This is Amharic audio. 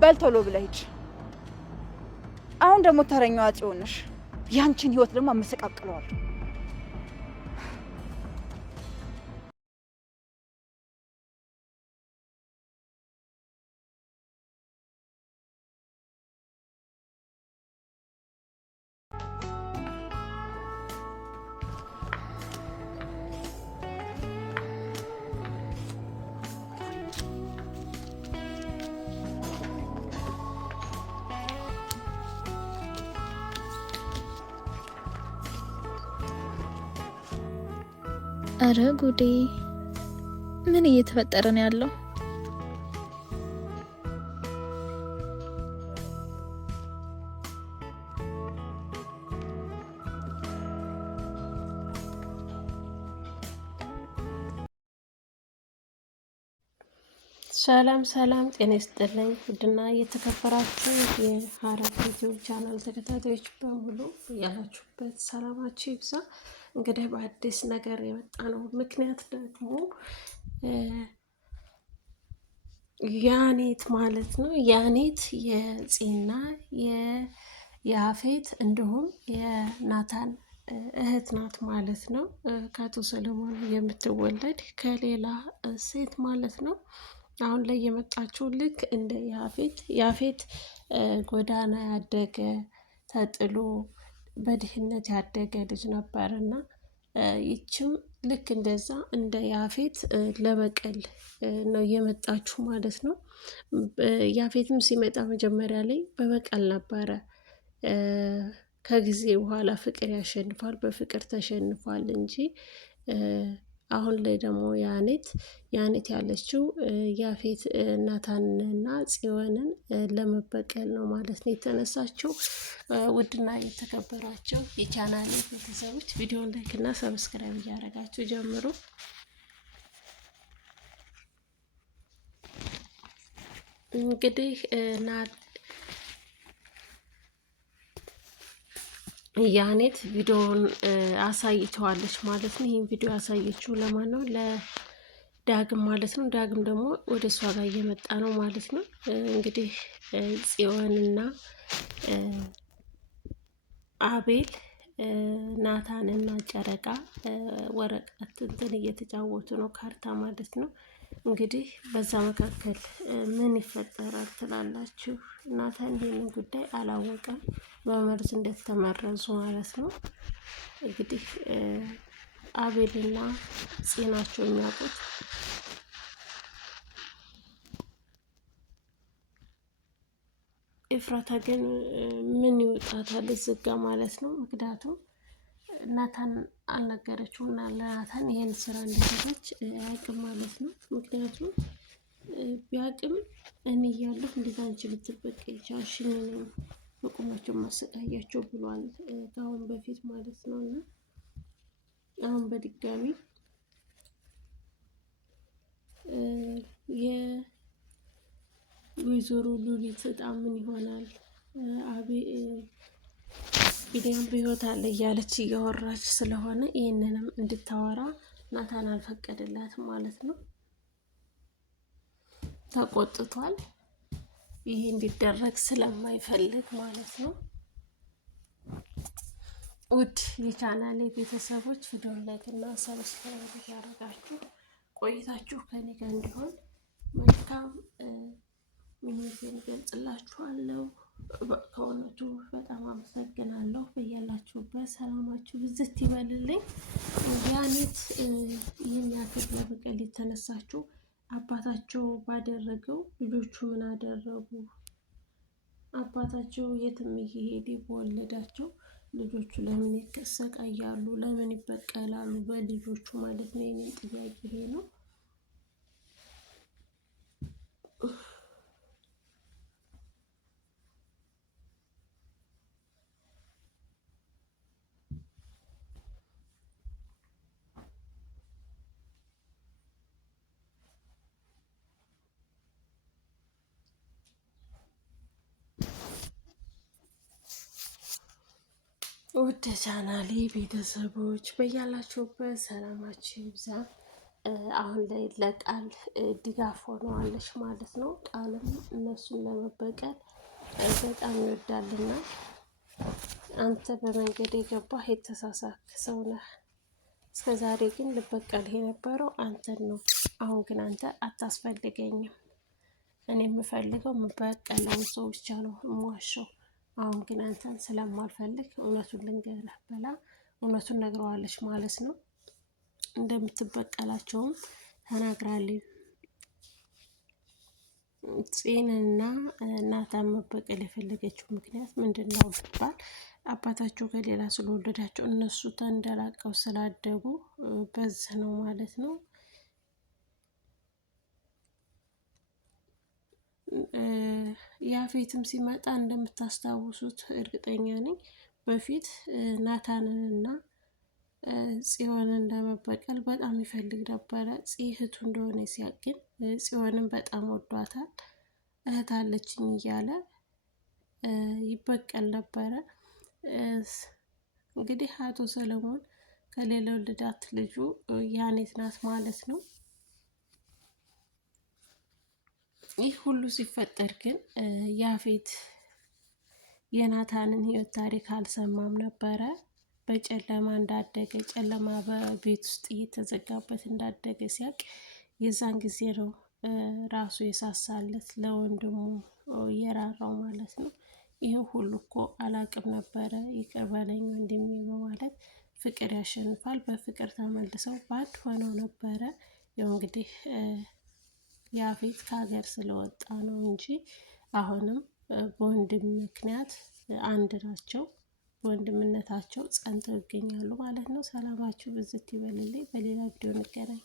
በል ቶሎ ብለህ ሂድ። አሁን ደግሞ ተረኛዋ ጽዮን ነሽ። ያንቺን ህይወት ደግሞ አመሰቃቅለዋለሁ። አረ ጉዴ! ምን እየተፈጠረ ነው ያለው? ሰላም ሰላም፣ ጤና ይስጥልኝ ውድና የተከበራችሁ የሀረግ ዩቲዩብ ቻናል ተከታታዮች በሙሉ ያላችሁበት ሰላማችሁ ይብዛ። እንግዲህ በአዲስ ነገር የመጣ ነው። ምክንያት ደግሞ ያኔት ማለት ነው። ያኔት የፂና የያፌት እንዲሁም የናታን እህት ናት ማለት ነው። ከአቶ ሰለሞን የምትወለድ ከሌላ ሴት ማለት ነው። አሁን ላይ የመጣችው ልክ እንደ ያፌት ጎዳና ያደገ ተጥሎ በድህነት ያደገ ልጅ ነበር እና ይችም ልክ እንደዛ እንደ ያፌት ለበቀል ነው የመጣችው ማለት ነው። ያፌትም ሲመጣ መጀመሪያ ላይ በበቀል ነበረ። ከጊዜ በኋላ ፍቅር ያሸንፋል፣ በፍቅር ተሸንፏል እንጂ አሁን ላይ ደግሞ ያኔት ያለችው ያፌት ናታንንና ጽዮንን ለመበቀል ነው ማለት ነው የተነሳችው። ውድና የተከበራቸው የቻናሌ ቤተሰቦች ቪዲዮን ላይክ እና ሰብስክራይብ እያደረጋችሁ ጀምሩ። እንግዲህ ያኔት ቪዲዮውን አሳይተዋለች ማለት ነው። ይህን ቪዲዮ ያሳየችው ለማን ነው? ለዳግም ማለት ነው። ዳግም ደግሞ ወደ እሷ ጋር እየመጣ ነው ማለት ነው። እንግዲህ ጽዮንና አቤል ናታንና ጨረቃ ወረቀት እንትን እየተጫወቱ ነው፣ ካርታ ማለት ነው። እንግዲህ በዛ መካከል ምን ይፈጠራል ትላላችሁ? ናታን ይህንን ጉዳይ አላወቀም፣ በመርዝ እንደተመረዙ ማለት ነው። እንግዲህ አቤልና ጽ ናቸው የሚያውቁት። ኤፍራታ ግን ምን ይወጣታል ዝጋ ማለት ነው። ምክንያቱም ናታን አልነገረችውም እና ለናታን ይሄን ስራ እንደሰራች አያውቅም ማለት ነው። ምክንያቱም ቢያውቅም እኔ እያለሁ እንዴት አንቺ ልትበቀይ ቻልሽ? ነው በቁማቸው ማሰቃያቸው ብሏል ከአሁን በፊት ማለት ነው። እና አሁን በድጋሚ የወይዘሮ ሉሊት እጣ ምን ይሆናል? ቢዲያም በህይወት አለ እያለች እያወራች ስለሆነ ይህንንም እንድታወራ ናታን አልፈቀደላትም ማለት ነው። ተቆጥቷል። ይሄ እንዲደረግ ስለማይፈልግ ማለት ነው። ውድ የቻናሌ ቤተሰቦች ቪዲዮን ላይክ እና ሰብስክራይብ ያደርጋችሁ ቆይታችሁ ከኔ ጋር እንዲሆን መልካም ምኞቴን ገልጽላችኋለሁ። ከእውነቱ በጣም አመሰግናለሁ። በያላችሁበት ሰላማችሁ ብዝት ይበልልኝ። ያኔት ይህን ያክል ለበቀል የተነሳችሁ አባታቸው ባደረገው ልጆቹ ምን አደረጉ? አባታቸው የትም እየሄደ በወለዳቸው ልጆቹ ለምን ይሰቃያሉ? ለምን ይበቀላሉ? በልጆቹ ማለት ነው። የኔ ጥያቄ ይሄ ነው። ውድ ቻናሌ ቤተሰቦች በያላችሁበት ሰላማችሁ ይብዛ። አሁን ላይ ለቃል ድጋፍ ሆነዋለች ማለት ነው። ቃልም እነሱን ለመበቀል በጣም ይወዳልና አንተ በመንገድ የገባህ የተሳሳክ ሰው ነህ። እስከ ዛሬ ግን ልበቀልህ የነበረው አንተን ነው። አሁን ግን አንተ አታስፈልገኝም። እኔ የምፈልገው የምበቀለውን ሰው ብቻ ነው የምዋሸው። አሁን ግን አንተን ስለማልፈልግ እውነቱን ልንገርህ ብላ እውነቱን ነግረዋለች ማለት ነው። እንደምትበቀላቸውም ተናግራለች። ጽንና ናታን መበቀል የፈለገችው ምክንያት ምንድን ነው ቢባል አባታቸው ከሌላ ስለወለዳቸው እነሱ ተንደላቀው ስላደጉ በዚህ ነው ማለት ነው። ያፌትም ሲመጣ እንደምታስታውሱት እርግጠኛ ነኝ በፊት ናታንንና ጽዮንን ለመበቀል በጣም ይፈልግ ነበረ። እህቱ እንደሆነ ሲያቅን ጽዮንን በጣም ወዷታል። እህት አለችኝ እያለ ይበቀል ነበረ። እንግዲህ አቶ ሰለሞን ከሌላው ልዳት ልጁ ያኔት ናት ማለት ነው። ይህ ሁሉ ሲፈጠር ግን ያፌት የናታንን ህይወት ታሪክ አልሰማም ነበረ። በጨለማ እንዳደገ ጨለማ በቤት ውስጥ እየተዘጋበት እንዳደገ ሲያቅ የዛን ጊዜ ነው ራሱ የሳሳለት ለወንድሙ የራራው ማለት ነው። ይህን ሁሉ እኮ አላቅም ነበረ ይቅር በለኝ ወንድሜ በማለት ፍቅር ያሸንፋል። በፍቅር ተመልሰው ባድ ሆነው ነበረ። ያው እንግዲህ ያፌት ከሀገር ስለወጣ ነው እንጂ አሁንም በወንድም ምክንያት አንድ ናቸው። በወንድምነታቸው ጸንተው ይገኛሉ ማለት ነው። ሰላማችሁ ብዝት ይበልልኝ። በሌላ ቪዲዮ እንገናኝ።